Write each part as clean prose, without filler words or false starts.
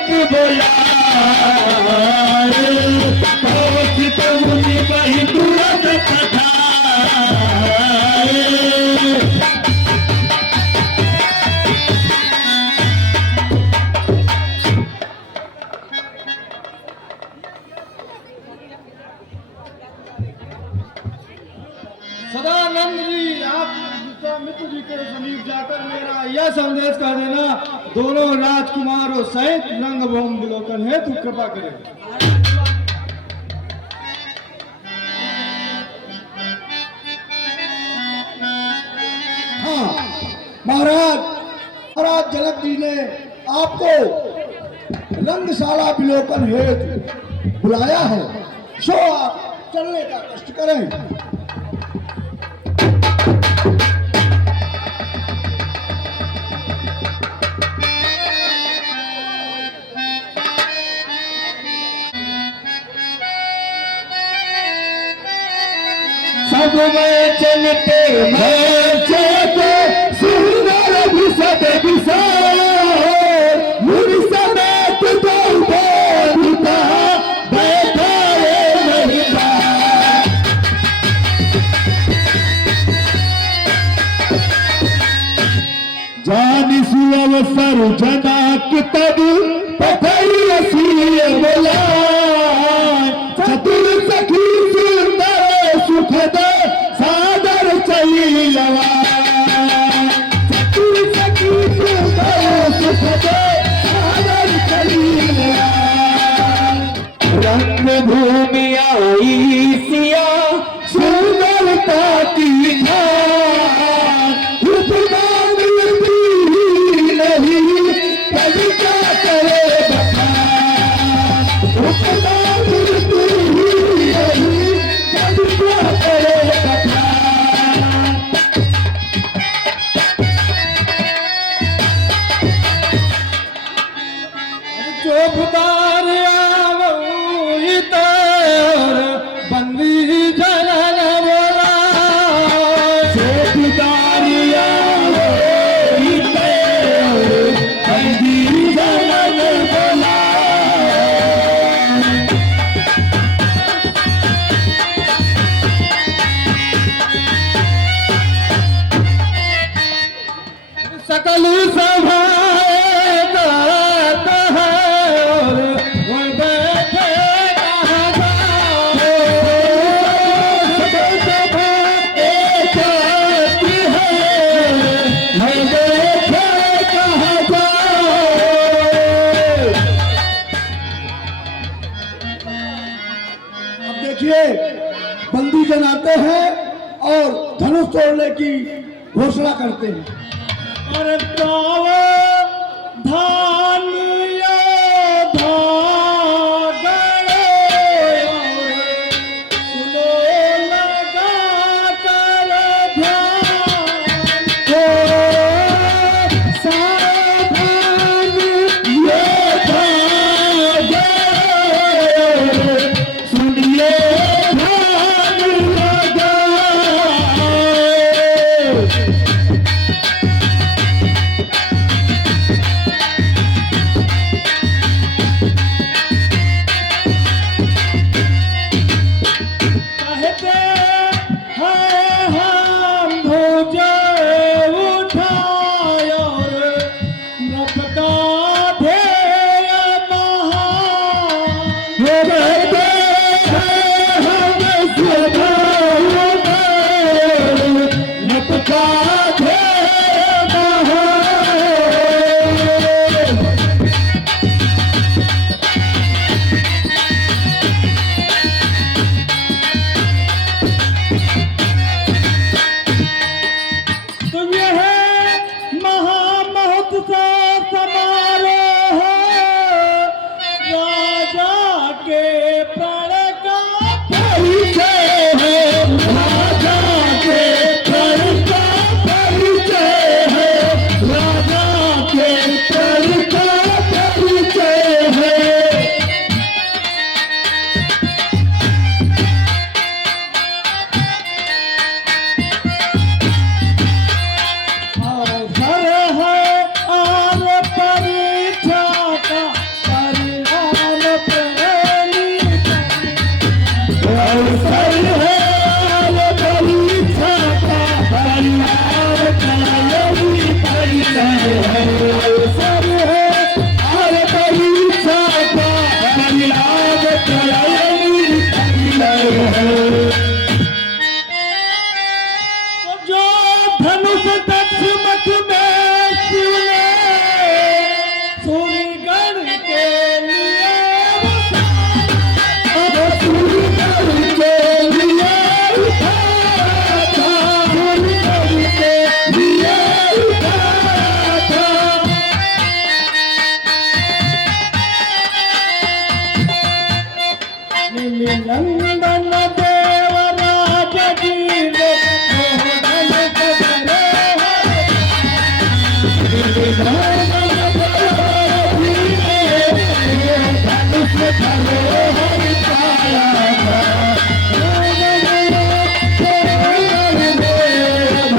मत बोला कहीं तुरंत पठाए। सदानंद जी, आप विश्वामित्र जी के समीप जाकर मेरा यह संदेश कह देना, दोनों राजकुमारों सहित रंगभूमि विलोकन हेतु कृपा करें। हाँ महाराज, महाराज जनक जी ने आपको रंगशाला विलोकन हेतु बुलाया है, सो आप चलने का कष्ट करें। सब में चलते मोर्चे को सुंदर विशद विशाल मुर्समेत तो बोलता बैठा रे महिला। जान सुअवसर जनक तब पथरी असीय बोला चतुर सखी सुंदर सुखद सादर चलिलवा। चतुर सखी सुंदर सुखद सादर चलिलवा। रंगभूमि आई सिया सुंदरता की धार उपमान नहीं कभी क्या करे बता। उपमान चौबदार बंदी जनन बोला, चौबदार बंदी जनन बोला। सकल सभा बंदी जन आते हैं और धनुष तोड़ने की घोषणा करते हैं। अरे अवसर है हर परीक्षा का परिणाम कलयनी है। जो धनुष दक्षमक में शिव ने सूर्यगण के लिए अब सूर्यगण के लिए उठाया था, सूर्यगण के लिए उठाया था। नंदन देवराज जी ने मोहन करे धनुष धरे हर पाया था,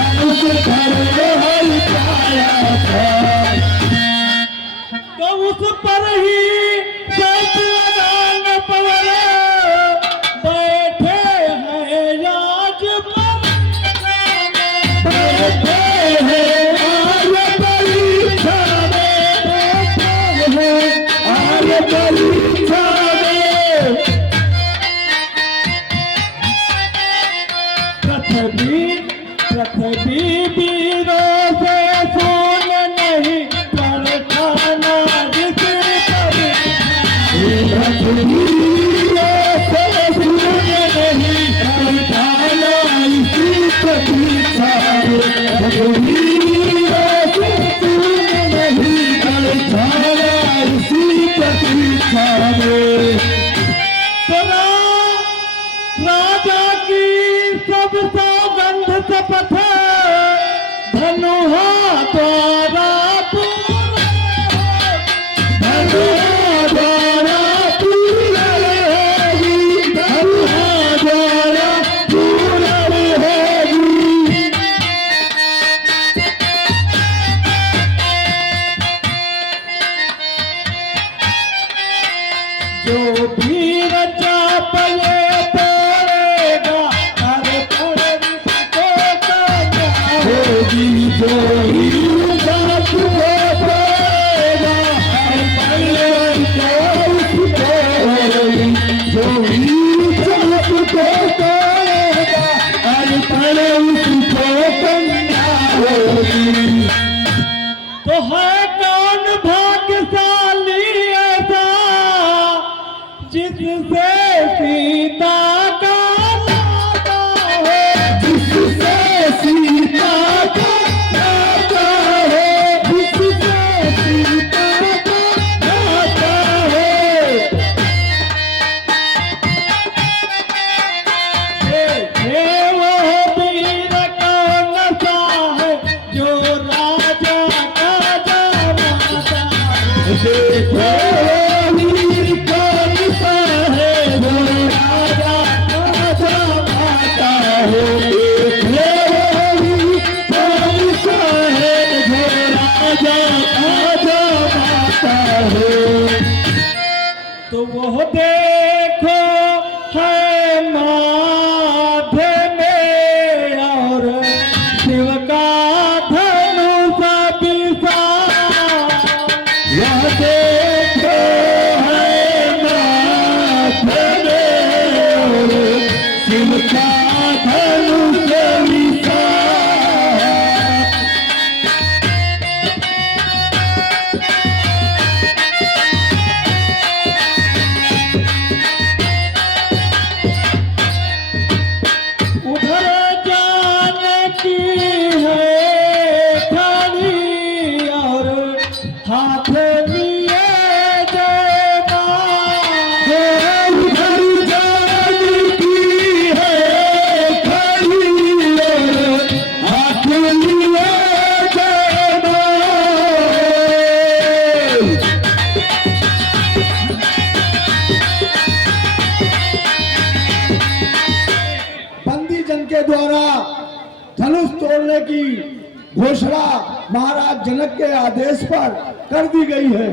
धनुष धरे हर पाया था। तो उस पर ही सत लगान पवरे बैठे हैं राज पर, बैठे हैं आज परीक्षा में, बैठे हैं आज परीक्षा में। पृथ्वी वीरों से सुन नहीं पड़खाना जिस पर, पृथ्वी वीरों से सुन नहीं पड़खाना इसी प्रतीक्षा में, पृथ्वी वीरों से सुन नहीं पड़खाना इसी प्रतीक्षा में। राजा की सब सौगंध शपथ धनुहा द्वारा पूरा, धनुहा द्वारा पूरा रहेगी, धनुहा द्वारा पूरा रहेगी। जो भी रचा पले जो ही बात को पड़ेगा हर पल उसको होगी, जो ही बात को पड़ेगा हर पल उसको कन्या होगी। तो है कौन भाग्यशाली ऐसा जिससे सीता का नाता है, जिससे सीता का तो वो देखो है माथे में और शिव का धनुष विशाल, यह देखो है माथे में और शिव का धनुष विशाल। के द्वारा धनुष तोड़ने की घोषणा महाराज जनक के आदेश पर कर दी गई है।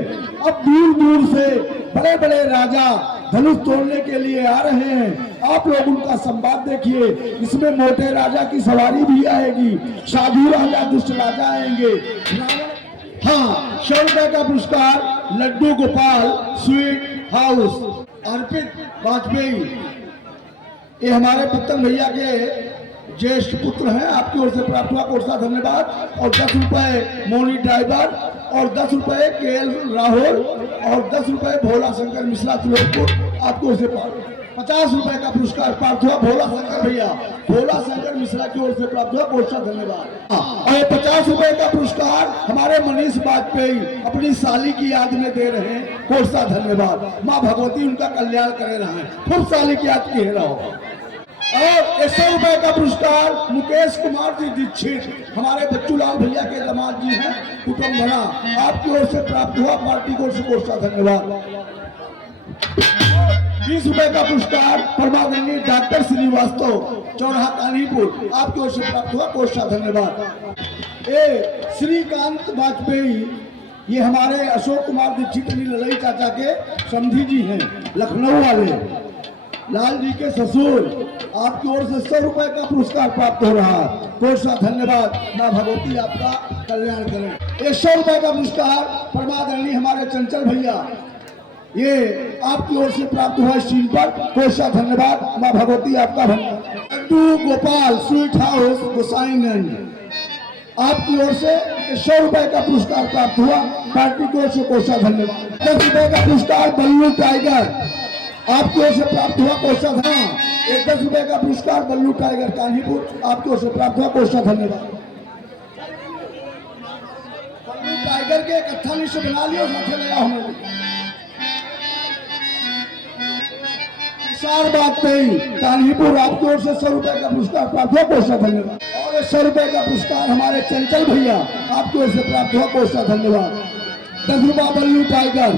अब दूर दूर से बड़े बड़े राजा धनुष तोड़ने के लिए आ रहे हैं। आप लोग उनका संवाद देखिए। इसमें मोटे राजा की सवारी भी आएगी, साधु राजा, दुष्ट राजा आएंगे। हाँ, 100 रुपए का पुरस्कार लड्डू गोपाल स्वीट हाउस अर्पित वाजपेयी, ये हमारे पुतन भैया के ज्येष्ठ पुत्र हैं, आपकी ओर से प्राप्त हुआ, कोर्सा धन्यवाद। और 10 रुपए मोनी ड्राइवर, और 10 रुपए केएल राहुल, और 10 रुपए भोला शंकर मिश्रा तिलोकपुर, आपकी ओर से 50 रुपए का पुरस्कार प्राप्त हुआ भोला शंकर भैया, भोला शंकर मिश्रा की ओर से प्राप्त हुआ, कोर्सा धन्यवाद। और 50 रुपए का पुरस्कार हमारे मनीष वाजपेयी अपनी साली की याद में दे रहे हैं, कोर्सा धन्यवाद। माँ भगवती उनका कल्याण करे रहे, खूब साली की याद किए रहो। और 100 रुपए का पुरस्कार मुकेश कुमार जी दीक्षित, हमारे बच्चूलाल भैया के दामाद जी हैं, कुटुंब भरा, आपकी ओर से प्राप्त हुआ, पार्टी की ओर से कोर्सा धन्यवाद। 20 रुपए का पुरस्कार परमादरणीय डॉक्टर श्रीवास्तव चौराहा कानीपुर, आपकी ओर से प्राप्त हुआ, कोर्सा धन्यवाद। श्रीकांत वाजपेयी, ये हमारे अशोक कुमार दीक्षित ललई चाचा के समधी जी हैं, लखनऊ वाले, लाल जी के ससुर, आपकी ओर से 100 रुपए का पुरस्कार प्राप्त हो रहा है, कोर्सा धन्यवाद। माँ भगवती आपका कल्याण करें। 100 रुपए का पुरस्कार परमादरणीय हमारे चंचल भैया, ये आपकी ओर से प्राप्त हुआ स्टील पर, कोर्सा धन्यवाद। माँ भगवती आपका लड्डू गोपाल स्वीट हाउस गोसाईगंज, आपकी ओर से 100 रुपए का पुरस्कार प्राप्त हुआ, पार्टी की ओर से कोर्सा धन्यवाद। 10 रुपए का पुरस्कार बल्लू टाइगर, आपकी ओर से प्राप्त हुआ, कोर्सा धन्यवाद। 10 रुपए का पुरस्कार बल्लू टाइगर कानीपुर, आपकी ओर से प्राप्त हुआ, कोर्सा धन्यवाद। बल्लू टाइगर के इकट्ठा लिस्ट बना लिया, साथे ले आओ हमें। विशाल वाजपेयी कानीपुर, आपकी ओर से 100 रुपए का पुरस्कार प्राप्त हुआ, कोर्सा धन्यवाद। और 100 रुपए का पुरस्कार हमारे चंचल भैया, आपकी ओर से प्राप्त हुआ, कोर्सा धन्यवाद। 10 रुपया बल्लू टाइगर।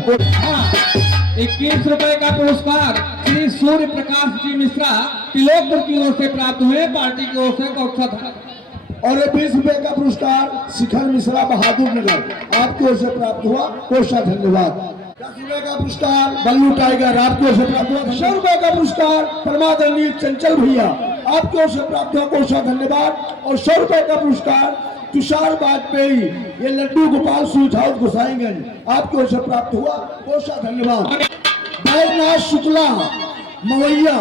21 रुपए का पुरस्कार श्री सूर्य प्रकाश जी मिश्रा तिलोकपुर की ओर से प्राप्त हुए, पार्टी की ओर से कोर्सा धन्यवाद। और 20 रुपए का पुरस्कार शिखर मिश्रा बहादुर नगर, आपकी ओर से प्राप्त हुआ, कोर्सा धन्यवाद। 10 रुपए का पुरस्कार बल्लू टाइगर, आपकी ओर से प्राप्त हुआ। 100 रुपए का पुरस्कार परमादरणीय चंचल भैया, आपकी ओर से प्राप्त हुआ, कोर्सा धन्यवाद। और 100 रुपए का पुरस्कार तुषार वाजपेयी, ये लड्डू गोपाल स्वीट हाउस गोसाईगंज, आपकी ओर से प्राप्त हुआ, कोर्सा धन्यवाद। बैजनाथ शुक्ला मवैया,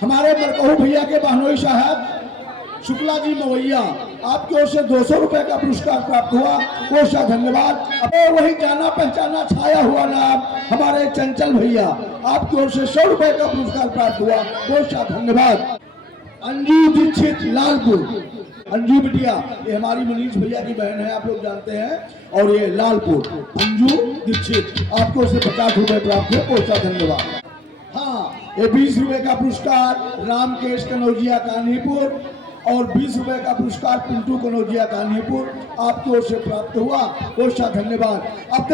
हमारे मरकहू भैया के बहनोई साहब शुक्ला जी मवैया, आपकी ओर से 200 रुपए का पुरस्कार प्राप्त हुआ, कोर्सा धन्यवाद। अब वही जाना पहचाना छाया हुआ नाम हमारे चंचल भैया, आपकी ओर से 100 रुपए का पुरस्कार प्राप्त हुआ, कोर्सा धन्यवाद। अंजू दीक्षित लालपुर, अंजू बिटिया, ये हमारी मनीष भैया की बहन है, आप लोग जानते हैं, और ये लालपुर अंजू दीक्षित, आपको उसे 50 रुपए प्राप्त हुए, कोर्सा धन्यवाद। हाँ, ये 20 रुपए का पुरस्कार रामकेश कनौजिया कानीपुर, और 20 रुपए का पुरस्कार पिंटू कनौजिया कानीपुर, आपकी ओर से प्राप्त हुआ, कोर्सा धन्यवाद। अब